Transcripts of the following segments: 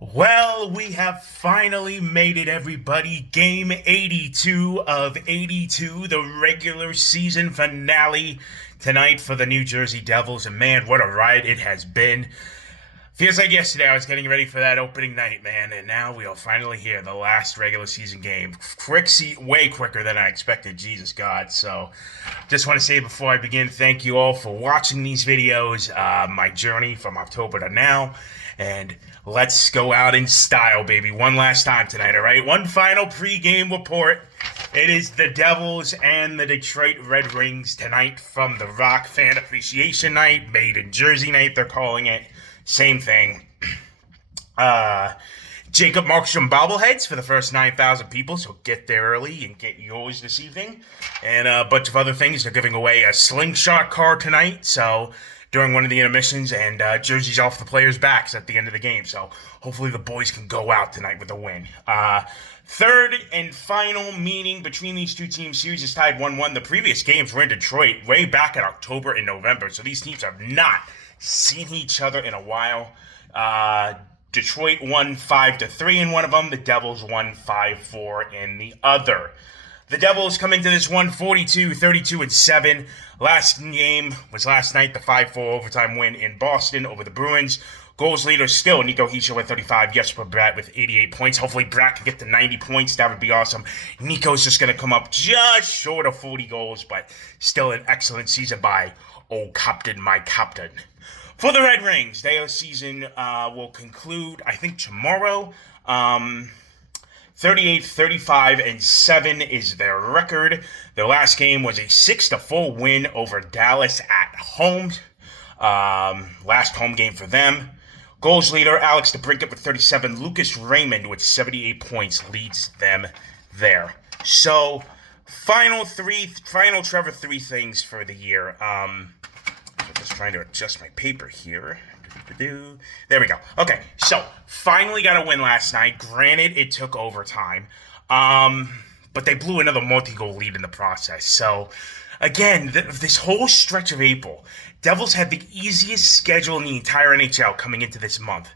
Well, we have finally made it, everybody. Game 82 of 82, the regular season finale tonight for the New Jersey Devils. And man, what a ride it has been. Feels like yesterday I was getting ready for that opening night, man. And now we are finally here, the last regular season game. Way quicker than I expected, Jesus God. So just want to say before I begin, thank you all for watching these videos, my journey from October to now. And let's go out in style, baby. One last time tonight, all right? One final pregame report. It is the Devils and the Detroit Red Wings tonight from the Rock Fan Appreciation Night, Made in Jersey Night, they're calling it. Same thing. Jacob Markstrom bobbleheads for the first 9,000 people, so get there early and get yours this evening. And a bunch of other things. They're giving away a slingshot card tonight, so during one of the intermissions, and jerseys off the players' backs at the end of the game. So hopefully the boys can go out tonight with a win. Third and final meeting between these two teams. Series is tied 1-1. The previous games were in Detroit way back in October and November, so these teams have not seen each other in a while. Detroit won 5-3 in one of them. The Devils won 5-4 in the other. The Devils come into this one 42-32-7. Last game was last night, the 5-4 overtime win in Boston over the Bruins. Goals leader still Nico Hischier with 35, Jesper Bratt with 88 points. Hopefully Bratt can get to 90 points. That would be awesome. Nico's just going to come up just short of 40 goals, but still an excellent season by old captain, my captain. For the Red Wings, their season will conclude, I think, tomorrow. 38-35-7 is their record. Their last game was a 6-4 win over Dallas at home. Last home game for them. Goals leader Alex DeBrincat with 37. Lucas Raymond with 78 points leads them there. So, final Trevor three things for the year. I'm just trying to adjust my paper here. There we go. Okay, so finally got a win last night. Granted, it took overtime, but they blew another multi-goal lead in the process. So, again, this whole stretch of April, Devils had the easiest schedule in the entire NHL coming into this month.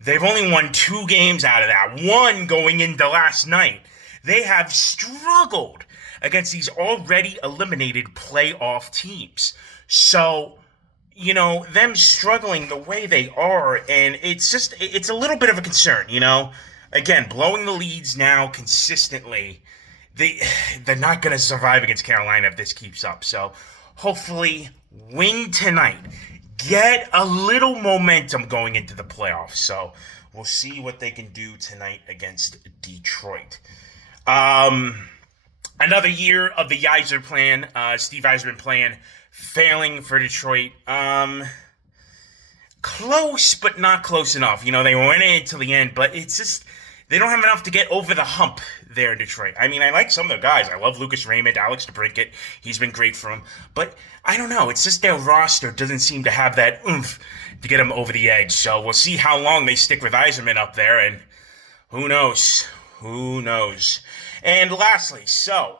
They've only won 2 games out of that, one going into last night. They have struggled against these already eliminated playoff teams. So, you know, them struggling the way they are, and it's a little bit of a concern, you know? Again, blowing the leads now consistently, they're not going to survive against Carolina if this keeps up. So, hopefully, win tonight. Get a little momentum going into the playoffs. So, we'll see what they can do tonight against Detroit. Another year of the Yzerman plan, Steve Yzerman plan, failing for Detroit. Close, but not close enough. You know, they went in until the end, but it's just, they don't have enough to get over the hump there in Detroit. I mean, I like some of the guys. I love Lucas Raymond, Alex DeBrincat. He's been great for them. But I don't know. It's just their roster doesn't seem to have that oomph to get them over the edge. So we'll see how long they stick with Yzerman up there, and who knows? Who knows? And lastly,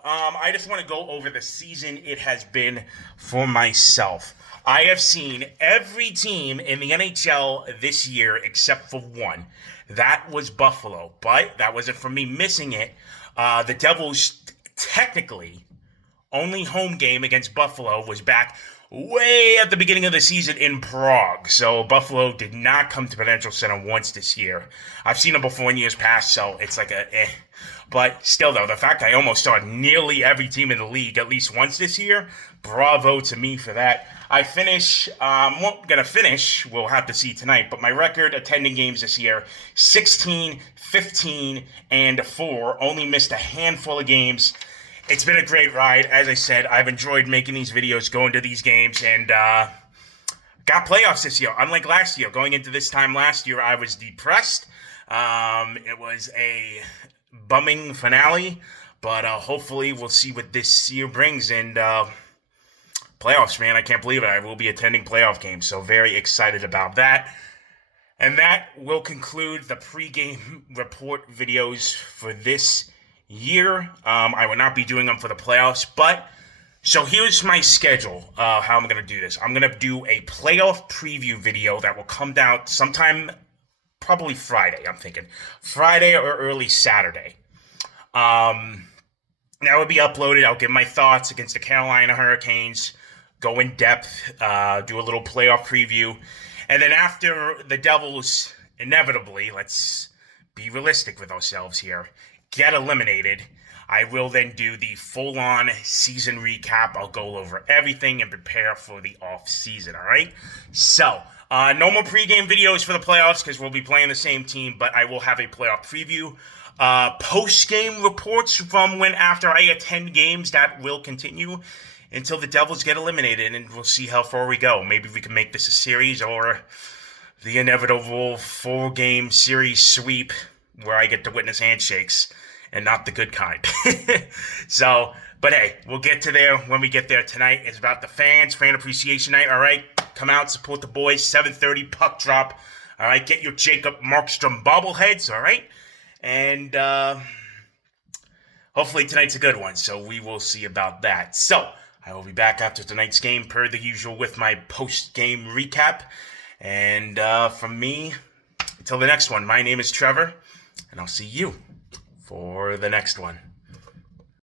I just want to go over the season it has been for myself. I have seen every team in the NHL this year except for one. That was Buffalo, but that wasn't from me missing it. The Devils' technically only home game against Buffalo was back way at the beginning of the season in Prague. So Buffalo did not come to Prudential Center once this year. I've seen them before in years past, so it's like a eh. But still, though, the fact I almost saw nearly every team in the league at least once this year, bravo to me for that. I we'll have to see tonight, but my record attending games this year, 16, 15, and 4. Only missed a handful of games. It's been a great ride. As I said, I've enjoyed making these videos, going to these games, and got playoffs this year. Unlike last year, going into this time last year, I was depressed. It was a bumming finale, but hopefully we'll see what this year brings. And playoffs, man, I can't believe it. I will be attending playoff games, so very excited about that. And that will conclude the pregame report videos for this year. I will not be doing them for the playoffs, but so here's my schedule, how I'm going to do this. I'm going to do a playoff preview video that will come down sometime probably Friday, I'm thinking. Friday or early Saturday. That would be uploaded. I'll give my thoughts against the Carolina Hurricanes, go in depth, do a little playoff preview. And then after the Devils, inevitably, let's be realistic with ourselves here, get eliminated, I will then do the full-on season recap. I'll go over everything and prepare for the off-season, all right? So, no more pregame videos for the playoffs because we'll be playing the same team, but I will have a playoff preview. Post-game reports from when after I attend games, that will continue until the Devils get eliminated, and we'll see how far we go. Maybe we can make this a series or the inevitable 4-game series sweep where I get to witness handshakes and not the good kind. So, but hey, we'll get to there when we get there. Tonight is about the fans, fan appreciation night, all right? Come out, support the boys, 7:30 puck drop, all right? Get your Jacob Markstrom bobbleheads, all right? And hopefully tonight's a good one, so we will see about that. So, I will be back after tonight's game, per the usual, with my post-game recap. And from me, until the next one, my name is Trevor, and I'll see you for the next one.